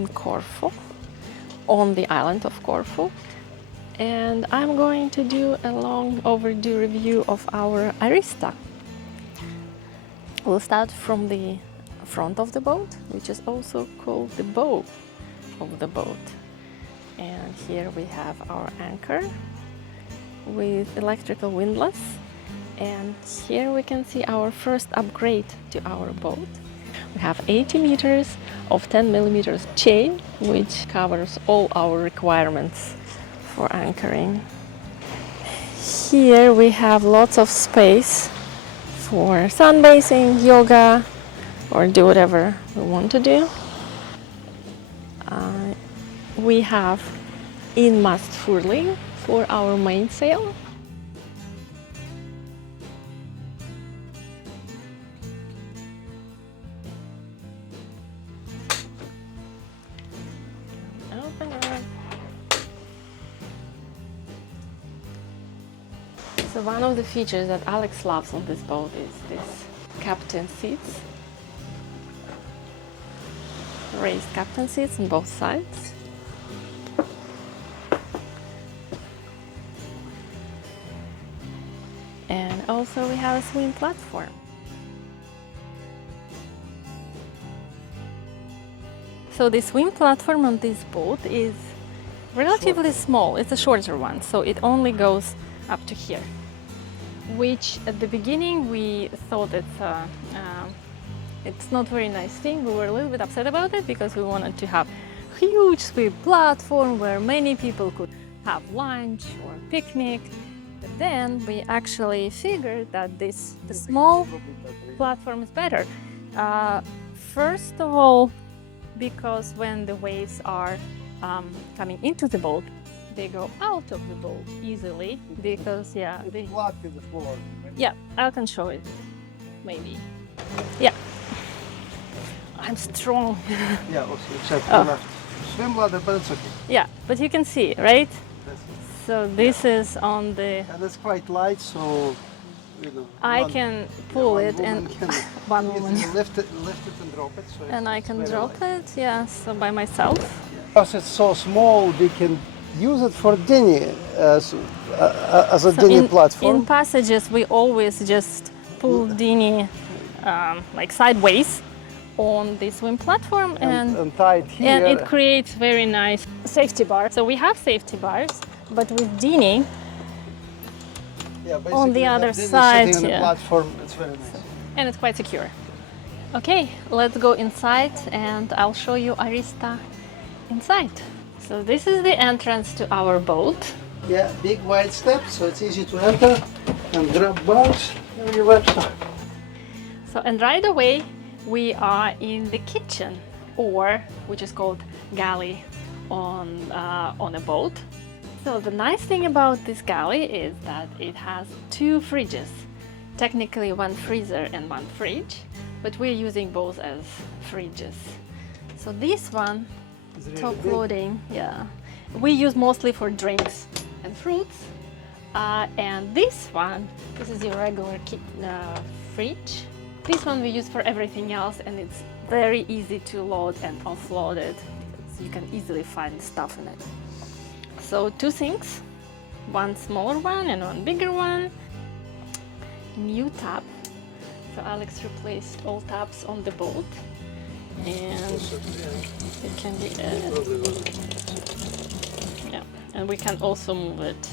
in Corfu, on the island of Corfu, and I'm going to do a long overdue review of our Arista. We'll start from the front of the boat, which is also called the bow of the boat. And here we have our anchor with electrical windlass. And here we can see our first upgrade to our boat. We have 80 meters of 10 millimeters chain, which covers all our requirements for anchoring. Here we have lots of space for sunbathing, yoga, or do whatever we want to do. We have in-mast furling for our mainsail. Open up. So one of the features that Alex loves on this boat is this captain seats. Raised captain seats on both sides. And also we have a swim platform. So the swim platform on this boat is relatively small. It's a shorter one, so it only goes up to here. Which at the beginning we thought it's not very nice thing. We were a little bit upset about it because we wanted to have huge swim platform where many people could have lunch or picnic. But then we actually figured that the small platform is better. First of all, because when the waves are coming into the boat, they go out of the boat easily because Flat to the floor. yeah, I can show it maybe. Yeah, I'm strong. Yeah, also except Oh. left. Swim ladder, but it's okay. Yeah, but you can see, right? That's it. So this is on the. And it's quite light, so you know. I one- can pull one it woman and can one easily woman. lift it and drop it. So And I it's can very drop light. it, yeah, so by myself. Because it's so small, we can use it for dinghy as a So dinghy platform. in passages, we always just pull dinghy like sideways on the swim platform, and tied here. and it creates very nice safety bars. So we have safety bars, but with dinghy, yeah, on the basically other dinghy side, sitting on yeah. the platform, it's very nice. and it's quite secure. Okay, let's go inside and I'll show you Arista inside. So this is the entrance to our boat. Yeah, big wide steps, so it's easy to enter and grab bars and your website. So, and right away we are in the kitchen, or which is called galley on a boat. So the nice thing about this galley is that it has two fridges, technically one freezer and one fridge, but we're using both as fridges. So this one, It's really top big. loading, yeah, we use mostly for drinks and fruits. And this one, this is your regular fridge. This one we use for everything else, and it's very easy to load and offload it. So you can easily find stuff in it. So two sinks, one smaller one and one bigger one. New tap. So Alex replaced all taps on the boat, and it can be yeah, and we can also move it.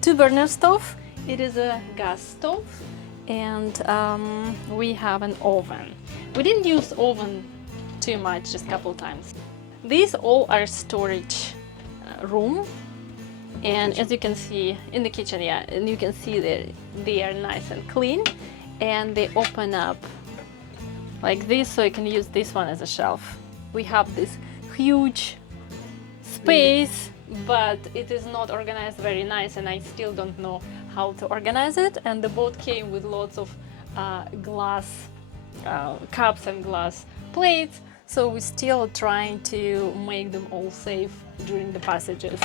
Two burner stove. It is a gas stove, and we have an oven. We didn't use oven too much, just a couple times. These all are storage room, and as you can see in the kitchen, yeah, and you can see that they are nice and clean, and they open up like this, so you can use this one as a shelf. We have this huge space, but it is not organized very nice, and I still don't know how to organize it. And the boat came with lots of glass cups and glass plates, so we're still trying to make them all safe during the passages.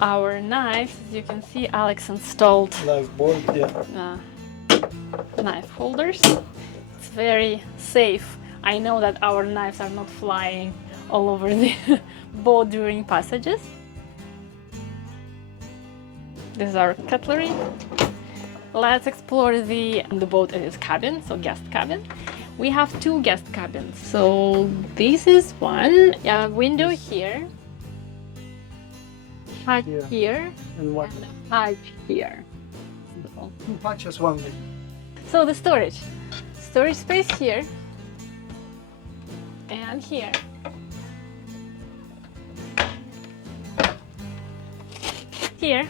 Our knives, as you can see, Alex installed Knife board, yeah. knife holders. It's very safe I know that our knives are not flying all over the boat during passages. This is our cutlery. Let's explore the boat and its cabin, so guest cabin. We have two guest cabins. So this is one, window here, hatch here, And what? and a hatch here. Two hatches, one way. So the storage space here and here. Here,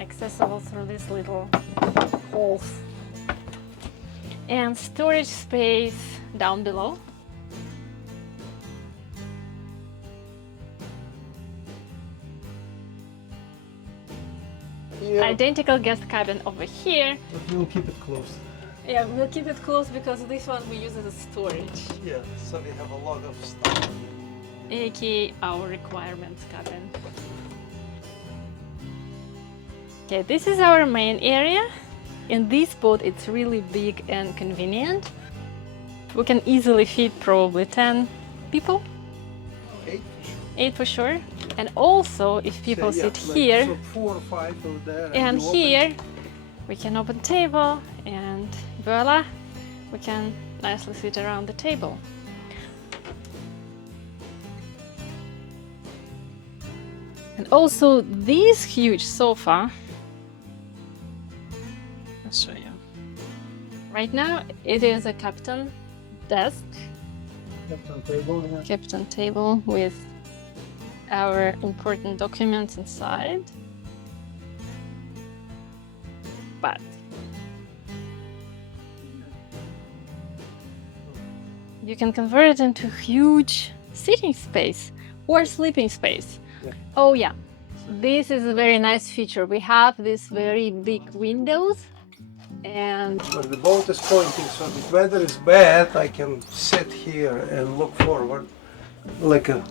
accessible through these little holes. And storage space down below. Here, Identical guest cabin over here. but we'll keep it closed. Yeah, we'll keep it close because this one we use as a storage, Yeah, so we have a lot of stuff. aka our requirements cabin. Okay, this is our main area. In this boat, it's really big and convenient. We can easily fit probably 10 people, 8. 8 for sure. And also, if people sit here So 4 or 5 over there. and you open here, we can open table and voila, we can nicely sit around the table. And also this huge sofa, let's show you. Right now it is a captain desk, Captain table, yeah. captain table with our important documents inside. But you can convert it into huge sitting space or sleeping space. Yeah. Oh yeah, this is a very nice feature. We have these very big windows and But the boat is pointing, so if the weather is bad, I can sit here and look forward like a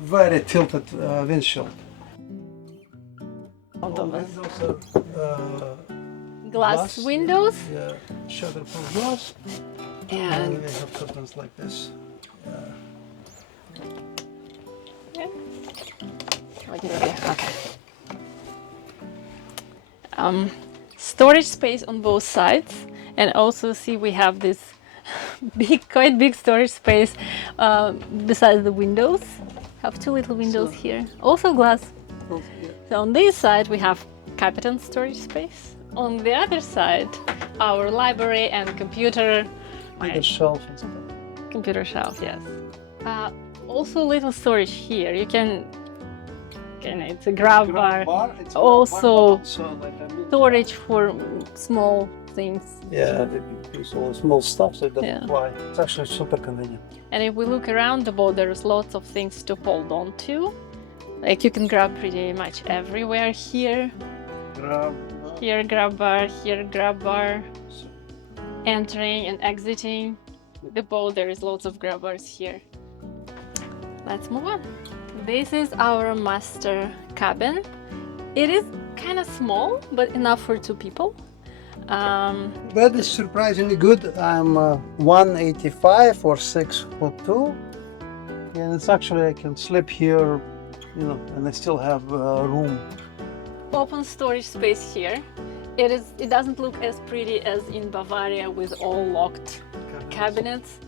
very tilted windshield. all of us. Windows are Glass windows yeah, shutterproof glass. And and we have curtains like this. yeah. Okay. Storage space on both sides, and also see we have this quite big storage space besides the windows. Have two little windows So- here, also glass. Oh, yeah. So on this side we have captain storage space. On the other side, our library and computer. Like a shelf and stuff. Computer shelf, yes. Also little storage here. You can it's a grab bar. It's Also so like a big- Storage for small things. Yeah, it's all small stuff, so it doesn't Yeah. fly. It's actually super convenient. And if we look around the boat, there's lots of things to hold on to. Like you can grab pretty much everywhere here. Here grab bar, here grab bar. Entering and exiting the boat, there is lots of grab bars here. Let's move on. This is our master cabin. It is kind of small, but enough for 2 people. Bed is surprisingly good. I'm 185 or 6'2", and it's actually I can sleep here, and I still have room. Open storage space here. It doesn't look as pretty as in Bavaria with all locked cabinets,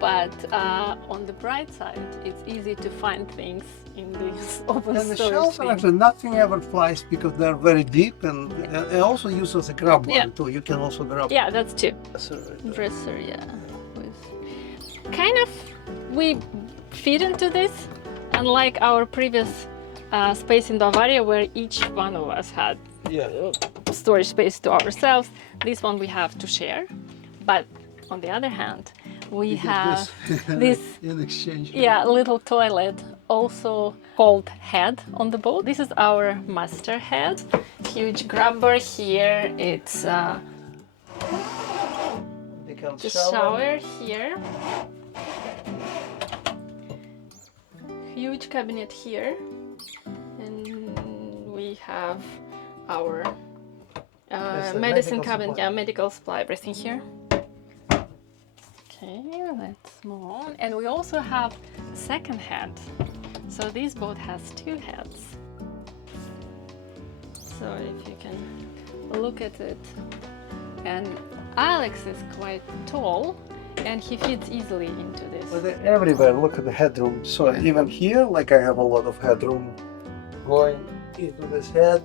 but on the bright side, it's easy to find things in this open And the storage shelves are space. actually nothing ever flies because they're very deep, and I also use as a grab bar Yeah. too. You can also grab. Yeah, that's too. Right. Dresser, yeah. Kind of, we fit into this, unlike our previous space in Bavaria, where each one of us had Yeah. storage space to ourselves. This one we have to share, but on the other hand, we have this in exchange. little toilet, also called head on the boat. This is our master head. Huge grab bar here. It's the shower here. Huge cabinet here, and we have our That's the medicine medical cabinet, supply. medical supply, everything here. Okay, let's move on. And we also have a second head. So this boat has two heads. So if you can look at it. And Alex is quite tall and he fits easily into this. But everywhere, look at the headroom. So even here, like I have a lot of headroom going into this head.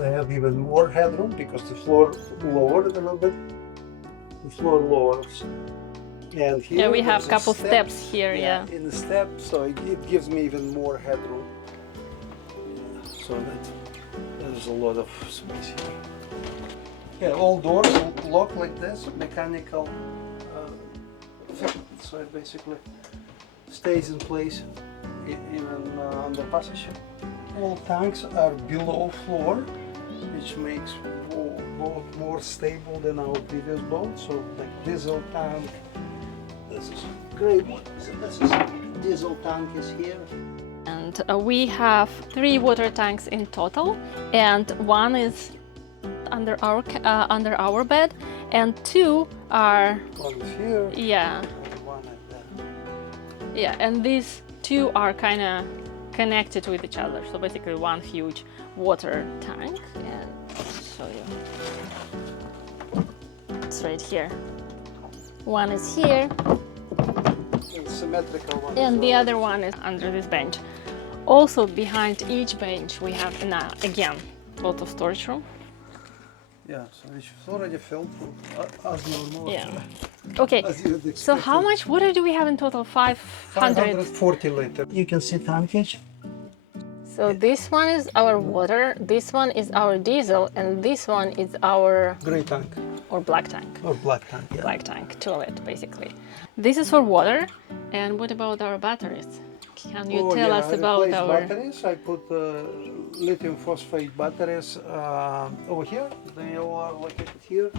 I have even more headroom because the floor lowered a little bit. The floor lowers. And here Yeah, we have a couple step, steps here, yeah. in the step, so it gives me even more headroom. So that there's a lot of space here. Yeah, all doors lock like this, mechanical fit, so it basically stays in place even on the passage. All tanks are below floor, which makes boat more stable than our previous boat. So like diesel tank, this is great. So this is diesel tank is here. And we have 3 water tanks in total, and one is under our bed, and 2 are One is here. yeah, And one at that. yeah, and these 2 are kind of connected with each other. So basically, one huge water tank, and I'll show you. It's right here. One is here, And symmetrical one. and as the well. other one is under this bench. Also, behind each bench, we have again lots of storage room. Yeah, so it's already filled as normal. Yeah. Okay. As you would So expect. how much water do we have in total? 500. 540 liters. You can see tankage. So this one is our water, this one is our diesel, and this one is our Gray tank or black tank. or black tank. Yeah. Black tank toilet, basically. This is for water. And what about our batteries? Can you tell us about replaced our batteries? I put lithium phosphate batteries over here. They all are located here.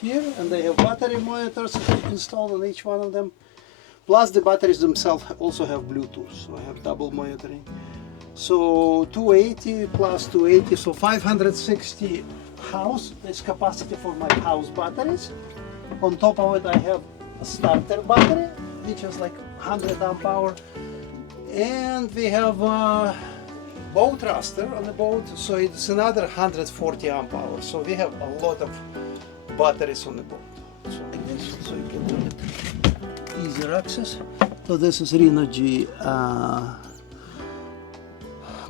Here, and they have battery monitors installed on each one of them. Plus the batteries themselves also have Bluetooth, so I have double monitoring. So 280 plus 280, so 560 house is capacity for my house batteries. On top of it I have a starter battery, which is like 100 amp hour. And we have a boat raster on the boat, so it's another 140 amp hour. So we have a lot of batteries on the boat. So like this, so you can do it easier access. So this is Renogy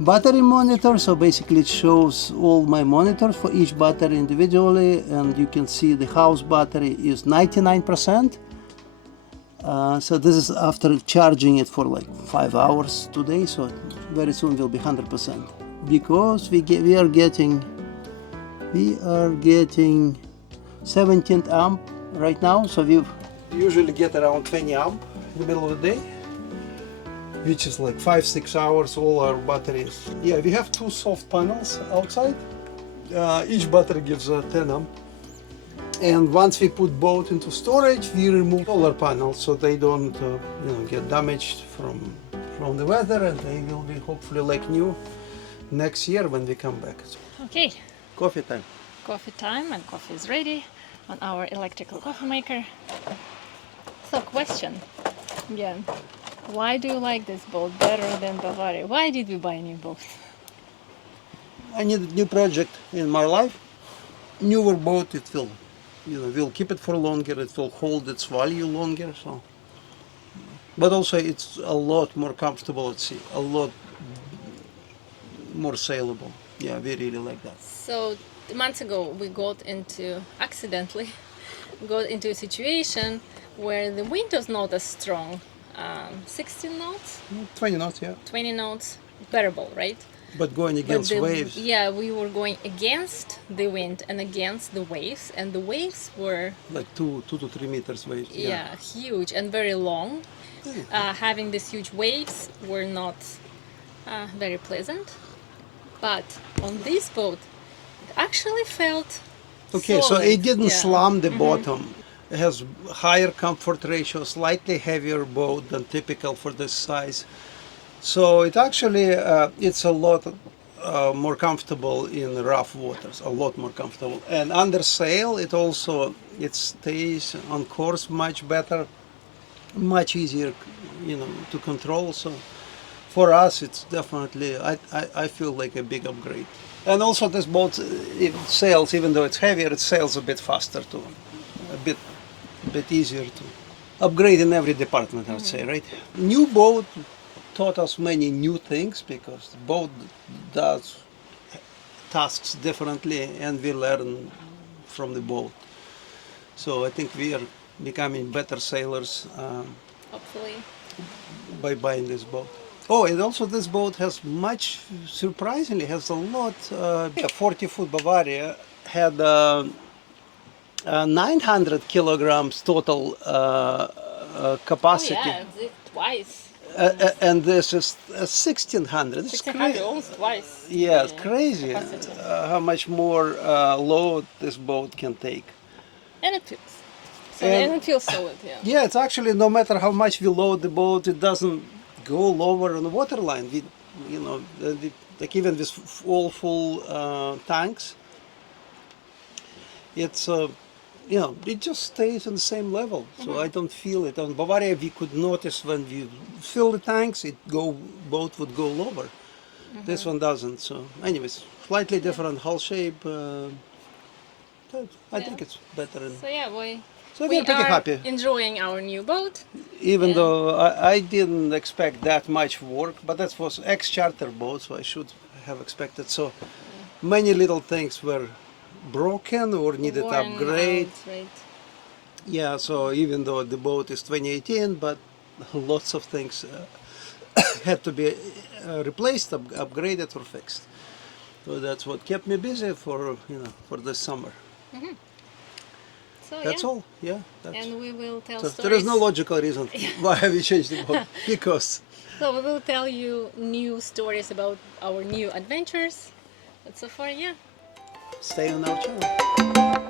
battery monitor. So basically it shows all my monitors for each battery individually, and you can see the house battery is 99%. So this is after charging it for like 5 hours today, so very soon will be 100%, because we are getting 17 amp right now, so we usually get around 20 amp in the middle of the day, which is like 5-6 hours. All our batteries, yeah, we have 2 soft panels outside. Each battery gives 10 amp. And once we put boat into storage, we remove solar panels so they don't get damaged from the weather, and they will be hopefully like new next year when we come back. Okay, Coffee time. coffee time, and coffee is ready on our electrical coffee maker. So question again, why do you like this boat better than Bavaria? Why did we buy a new boat? I need a new project in my life. Newer boat, it will, we'll keep it for longer. It will hold its value longer. So, but also it's a lot more comfortable at sea, a lot more sailable. Yeah, we really like that. So months ago we accidentally got into a situation where the wind was not as strong. 16 knots, 20 knots, yeah. 20 knots, bearable, right? But going against waves. Yeah, we were going against the wind and against the waves, and the waves were Like 2 to 3 meters waves. yeah huge and very long. Having these huge waves were not very pleasant. But on this boat, it actually felt Okay, so solid. it didn't Yeah. slam the bottom. It has higher comfort ratio, slightly heavier boat than typical for this size. So it actually, it's a lot more comfortable in rough waters, a lot more comfortable. And under sail, it stays on course much better, much easier, to control. So for us, it's definitely I feel like a big upgrade. And also this boat, it sails, even though it's heavier, it sails a bit faster too, a bit easier to upgrade in every department, I would say, right? New boat taught us many new things because the boat does tasks differently and we learn from the boat. So I think we are becoming better sailors Hopefully. by buying this boat. Oh, and also this boat surprisingly has a lot. 40-foot Bavaria had 900 kilograms total capacity. Oh yeah, twice. And this is 1600. 1600, almost twice. Yeah, it's crazy capacity. how much more load this boat can take. And it feels. And it feels solid, yeah. Yeah, it's actually no matter how much we load the boat, it doesn't go lower on the waterline. Like even with all full tanks, it's it just stays on the same level. So I don't feel it. On Bavaria, we could notice when we fill the tanks, boat would go lower. This one doesn't. So, anyways, slightly different hull shape. I think it's better. So we're pretty happy. Enjoying our new boat. Even though I didn't expect that much work, but that was ex-charter boat, so I should have expected. So many little things were broken or needed upgrade. Right. Yeah, so even though the boat is 2018, but lots of things had to be replaced, upgraded, or fixed. So that's what kept me busy for this summer. So, that's all. Yeah. And we will tell stories. stories. There is no logical reason why we changed the boat. Because. So we will tell you new stories about our new adventures. But so far, Stay on our channel.